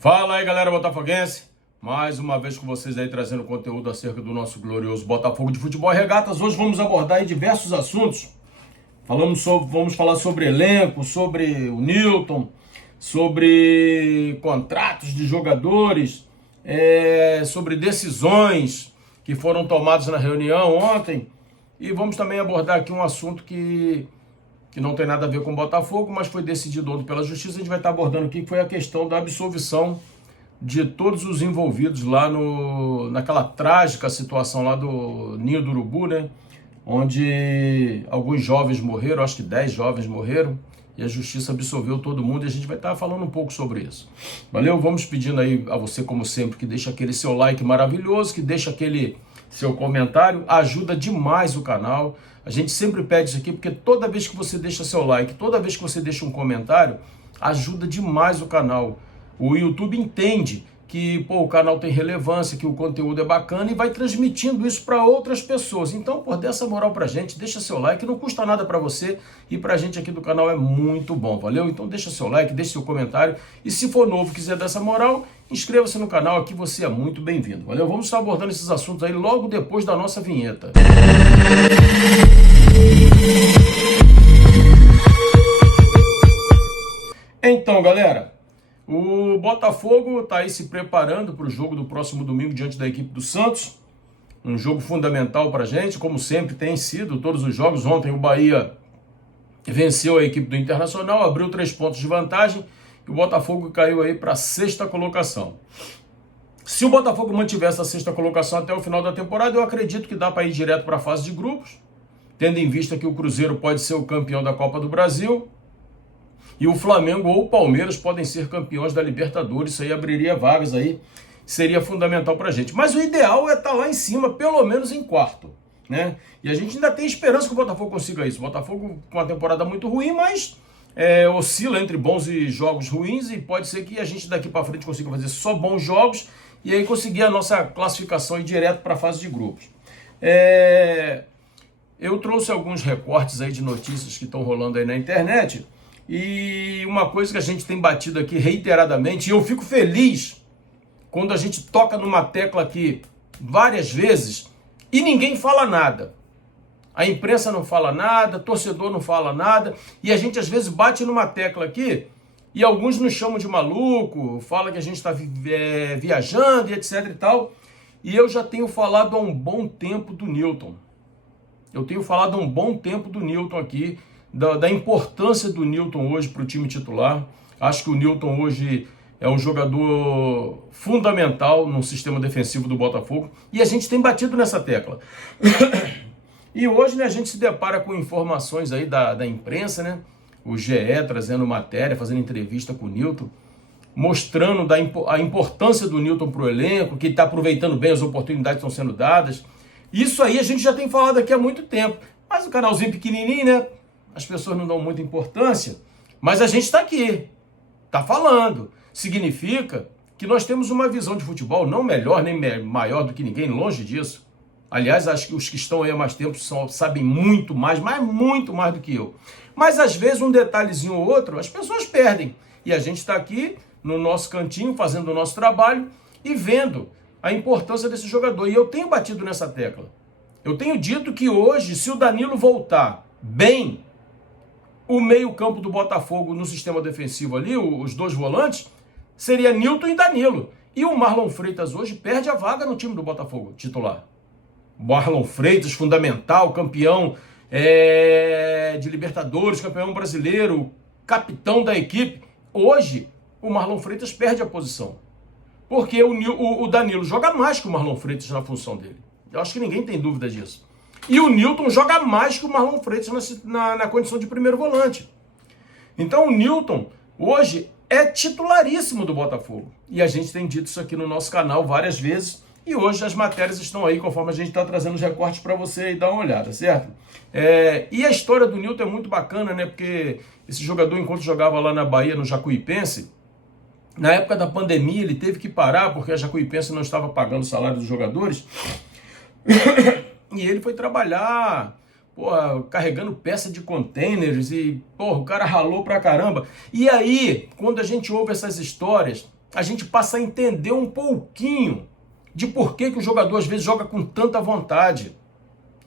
Fala aí, galera botafoguense, mais uma vez com vocês aí trazendo conteúdo acerca do nosso glorioso Botafogo de Futebol e Regatas. Hoje vamos abordar aí diversos assuntos. Vamos falar sobre elenco, sobre o Newton, sobre contratos de jogadores, sobre decisões que foram tomadas na reunião ontem. E vamos também abordar aqui um assunto que não tem nada a ver com o Botafogo, mas foi decidido ontem pela Justiça. A gente vai estar abordando aqui, que foi a questão da absolvição de todos os envolvidos lá naquela trágica situação lá do Ninho do Urubu, né? Onde alguns jovens morreram, acho que 10 jovens morreram, e a Justiça absolveu todo mundo, e a gente vai estar falando um pouco sobre isso. Valeu? Vamos pedindo aí a você, como sempre, que deixa aquele seu like maravilhoso, que deixa aquele seu comentário, ajuda demais o canal. A gente sempre pede isso aqui, porque toda vez que você deixa seu like, toda vez que você deixa um comentário, ajuda demais o canal. O YouTube entende que o canal tem relevância, que o conteúdo é bacana e vai transmitindo isso para outras pessoas. Então, dê essa moral pra gente, deixa seu like, não custa nada para você e pra gente aqui do canal é muito bom, valeu? Então deixa seu like, deixa seu comentário e se for novo, quiser dar essa moral, inscreva-se no canal, aqui você é muito bem-vindo, valeu? Vamos estar abordando esses assuntos aí logo depois da nossa vinheta. Então, galera, o Botafogo está aí se preparando para o jogo do próximo domingo diante da equipe do Santos. Um jogo fundamental para a gente, como sempre tem sido, todos os jogos. Ontem o Bahia venceu a equipe do Internacional, abriu 3 pontos de vantagem e o Botafogo caiu aí para a 6ª colocação. Se o Botafogo mantiver essa 6ª colocação até o final da temporada, eu acredito que dá para ir direto para a fase de grupos, tendo em vista que o Cruzeiro pode ser o campeão da Copa do Brasil, e o Flamengo ou o Palmeiras podem ser campeões da Libertadores. Isso aí abriria vagas aí, seria fundamental pra gente. Mas o ideal é estar lá em cima, pelo menos em quarto, né? E a gente ainda tem esperança que o Botafogo consiga isso. O Botafogo com uma temporada muito ruim, mas oscila entre bons e jogos ruins, e pode ser que a gente daqui pra frente consiga fazer só bons jogos e aí conseguir a nossa classificação e ir direto para a fase de grupos. Eu trouxe alguns recortes aí de notícias que estão rolando aí na internet. E uma coisa que a gente tem batido aqui reiteradamente, e eu fico feliz quando a gente toca numa tecla aqui várias vezes e ninguém fala nada. A imprensa não fala nada, torcedor não fala nada, e a gente às vezes bate numa tecla aqui e alguns nos chamam de maluco, fala que a gente está viajando e etc e tal. E eu já tenho falado há um bom tempo do Newton. Eu tenho falado há um bom tempo do Newton aqui, da importância do Newton hoje para o time titular. Acho que o Newton hoje é um jogador fundamental no sistema defensivo do Botafogo e a gente tem batido nessa tecla. E hoje, né, a gente se depara com informações aí da imprensa, né? O GE trazendo matéria, fazendo entrevista com o Newton, mostrando a importância do Newton para o elenco, que está aproveitando bem as oportunidades que estão sendo dadas. Isso aí a gente já tem falado aqui há muito tempo, mas o canalzinho pequenininho, né? As pessoas não dão muita importância, mas a gente está aqui, está falando. Significa que nós temos uma visão de futebol não melhor nem maior do que ninguém, longe disso. Aliás, acho que os que estão aí há mais tempo sabem muito mais, mas muito mais do que eu. Mas às vezes um detalhezinho ou outro as pessoas perdem. E a gente está aqui no nosso cantinho, fazendo o nosso trabalho e vendo a importância desse jogador. E eu tenho batido nessa tecla. Eu tenho dito que hoje, se o Danilo voltar bem, o meio-campo do Botafogo no sistema defensivo ali, os 2 volantes, seria Newton e Danilo. E o Marlon Freitas hoje perde a vaga no time do Botafogo, titular. Marlon Freitas, fundamental, campeão de Libertadores, campeão brasileiro, capitão da equipe. Hoje, o Marlon Freitas perde a posição. Porque o Danilo joga mais que o Marlon Freitas na função dele. Eu acho que ninguém tem dúvida disso. E o Newton joga mais que o Marlon Freitas na condição de primeiro volante. Então o Newton hoje é titularíssimo do Botafogo. E a gente tem dito isso aqui no nosso canal várias vezes. E hoje as matérias estão aí, conforme a gente está trazendo os recortes para você e dar uma olhada, certo? E a história do Newton é muito bacana, né? Porque esse jogador, enquanto jogava lá na Bahia, no Jacuipense, na época da pandemia ele teve que parar porque a Jacuipense não estava pagando o salário dos jogadores. E ele foi trabalhar, carregando peça de containers e, o cara ralou pra caramba. E aí, quando a gente ouve essas histórias, a gente passa a entender um pouquinho de por que o jogador às vezes joga com tanta vontade,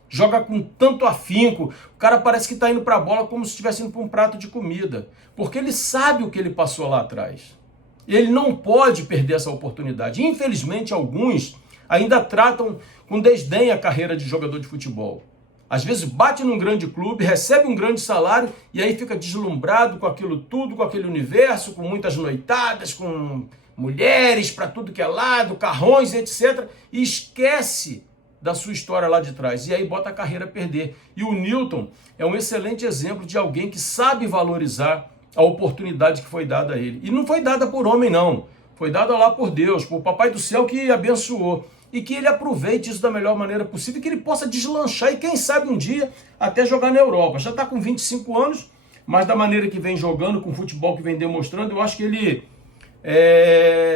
joga com tanto afinco. O cara parece que está indo para a bola como se estivesse indo para um prato de comida, porque ele sabe o que ele passou lá atrás. Ele não pode perder essa oportunidade. Infelizmente, alguns ainda tratam com desdém a carreira de jogador de futebol. Às vezes bate num grande clube, recebe um grande salário e aí fica deslumbrado com aquilo tudo, com aquele universo, com muitas noitadas, com mulheres para tudo que é lado, carrões, etc. E esquece da sua história lá de trás. E aí bota a carreira a perder. E o Newton é um excelente exemplo de alguém que sabe valorizar a oportunidade que foi dada a ele. E não foi dada por homem, não. Foi dada lá por Deus, por Papai do Céu que abençoou. E que ele aproveite isso da melhor maneira possível e que ele possa deslanchar e quem sabe um dia até jogar na Europa. Já está com 25 anos, mas da maneira que vem jogando, com o futebol que vem demonstrando, eu acho que ele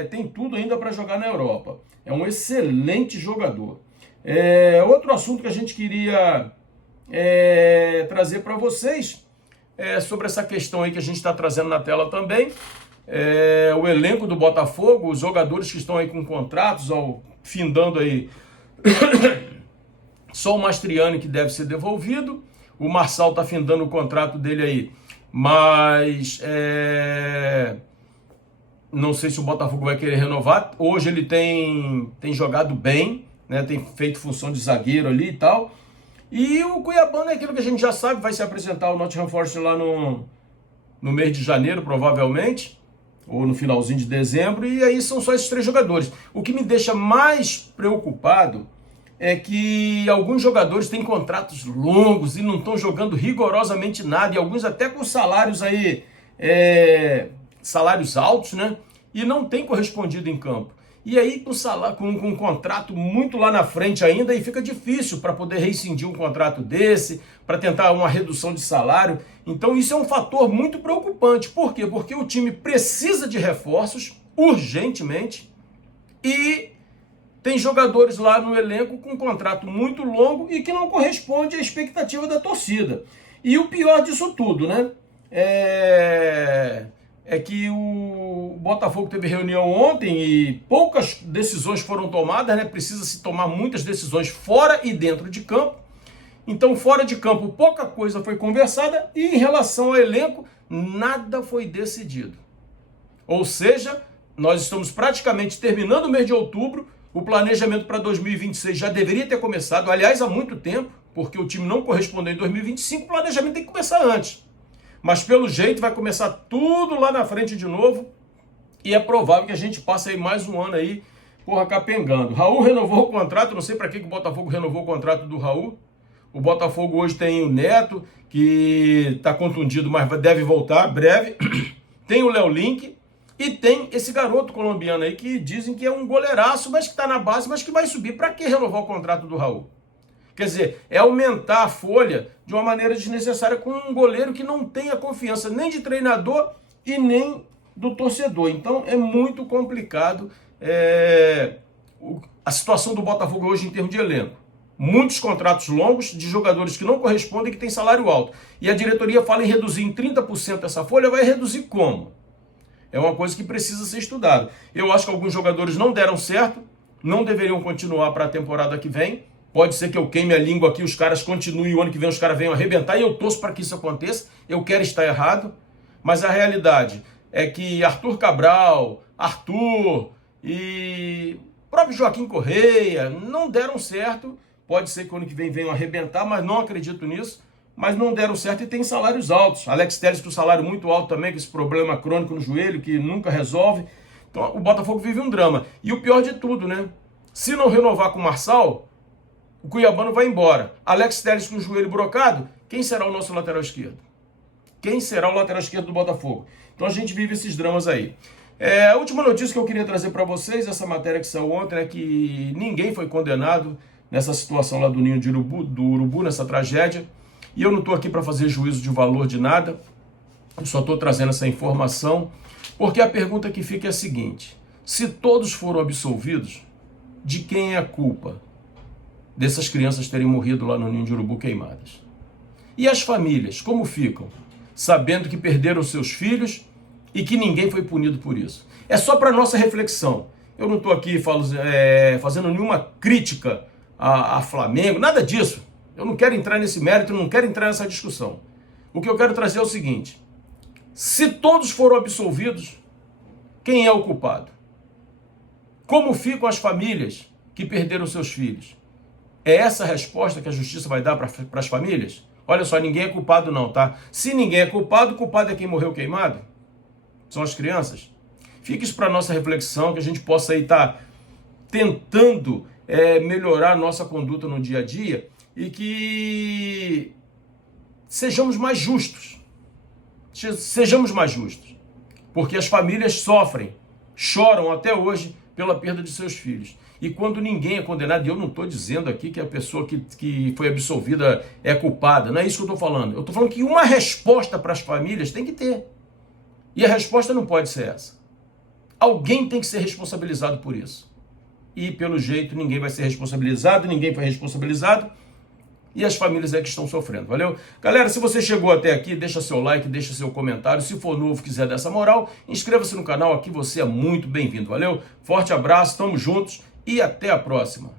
tem tudo ainda para jogar na Europa. É um excelente jogador. Outro assunto que a gente queria trazer para vocês sobre essa questão aí que a gente está trazendo na tela também. O elenco do Botafogo, os jogadores que estão aí com contratos, findando aí, só o Mastriani que deve ser devolvido, o Marçal está findando o contrato dele aí, mas não sei se o Botafogo vai querer renovar. Hoje ele tem jogado bem, né? Tem feito função de zagueiro ali e tal. E o Cuiabano é aquilo que a gente já sabe, vai se apresentar o Nottingham Forest lá no mês de janeiro, provavelmente, ou no finalzinho de dezembro, e aí são só esses 3 jogadores. O que me deixa mais preocupado é que alguns jogadores têm contratos longos e não estão jogando rigorosamente nada, e alguns até com salários aí, salários altos, né? E não tem correspondido em campo. E aí com um contrato muito lá na frente ainda, e fica difícil para poder rescindir um contrato desse, para tentar uma redução de salário. Então isso é um fator muito preocupante. Por quê? Porque o time precisa de reforços urgentemente e tem jogadores lá no elenco com um contrato muito longo e que não corresponde à expectativa da torcida. E o pior disso tudo, né? É que o Botafogo teve reunião ontem e poucas decisões foram tomadas, né? Precisa se tomar muitas decisões fora e dentro de campo. Então, fora de campo, pouca coisa foi conversada e em relação ao elenco, nada foi decidido. Ou seja, nós estamos praticamente terminando o mês de outubro, o planejamento para 2026 já deveria ter começado, aliás, há muito tempo, porque o time não correspondeu em 2025, o planejamento tem que começar antes. Mas pelo jeito vai começar tudo lá na frente de novo e é provável que a gente passe aí mais um ano aí, capengando. Raul renovou o contrato, não sei para que o Botafogo renovou o contrato do Raul. O Botafogo hoje tem o Neto, que está contundido, mas deve voltar breve. Tem o Léo Link e tem esse garoto colombiano aí que dizem que é um goleiraço, mas que está na base, mas que vai subir. Para que renovar o contrato do Raul? Quer dizer, é aumentar a folha de uma maneira desnecessária com um goleiro que não tem a confiança nem de treinador e nem do torcedor. Então é muito complicado a situação do Botafogo hoje em termos de elenco. Muitos contratos longos de jogadores que não correspondem e que têm salário alto. E a diretoria fala em reduzir em 30% essa folha, vai reduzir como? É uma coisa que precisa ser estudada. Eu acho que alguns jogadores não deram certo, não deveriam continuar para a temporada que vem. Pode ser que eu queime a língua aqui, os caras continuem, o ano que vem os caras venham arrebentar, e eu torço para que isso aconteça. Eu quero estar errado, mas a realidade é que Arthur Cabral, Arthur e o próprio Joaquim Correia não deram certo. Pode ser que o ano que vem venham arrebentar, mas não acredito nisso. Mas não deram certo e tem salários altos. Alex Telles com salário muito alto também, com esse problema crônico no joelho que nunca resolve. Então o Botafogo vive um drama. E o pior de tudo, né? Se não renovar com o Marçal, o Cuiabano vai embora. Alex Telles com o joelho brocado, quem será o nosso lateral esquerdo? Quem será o lateral esquerdo do Botafogo? Então a gente vive esses dramas aí. A última notícia que eu queria trazer para vocês, essa matéria que saiu ontem, é que ninguém foi condenado nessa situação lá do Ninho de Urubu, nessa tragédia. E eu não estou aqui para fazer juízo de valor de nada, eu só estou trazendo essa informação, porque a pergunta que fica é a seguinte: se todos foram absolvidos, de quem é a culpa dessas crianças terem morrido lá no Ninho de Urubu queimadas? E as famílias, como ficam? Sabendo que perderam seus filhos e que ninguém foi punido por isso. É só para nossa reflexão. Eu não estou aqui fazendo nenhuma crítica a Flamengo, nada disso. Eu não quero entrar nesse mérito, não quero entrar nessa discussão. O que eu quero trazer é o seguinte: se todos foram absolvidos, quem é o culpado? Como ficam as famílias que perderam seus filhos? É essa a resposta que a justiça vai dar para as famílias? Olha só, ninguém é culpado não, tá? Se ninguém é culpado, o culpado é quem morreu queimado? São as crianças? Fica isso para nossa reflexão, que a gente possa aí estar tentando melhorar a nossa conduta no dia a dia e que sejamos mais justos. Sejamos mais justos. Porque as famílias sofrem, choram até hoje pela perda de seus filhos. E quando ninguém é condenado, e eu não estou dizendo aqui que a pessoa que foi absolvida é culpada, não é isso que eu estou falando. Eu estou falando que uma resposta para as famílias tem que ter. E a resposta não pode ser essa. Alguém tem que ser responsabilizado por isso. E pelo jeito ninguém vai ser responsabilizado, ninguém foi responsabilizado. E as famílias é que estão sofrendo, valeu? Galera, se você chegou até aqui, deixa seu like, deixa seu comentário. Se for novo, quiser dessa moral, inscreva-se no canal aqui, você é muito bem-vindo, valeu? Forte abraço, tamo juntos e até a próxima.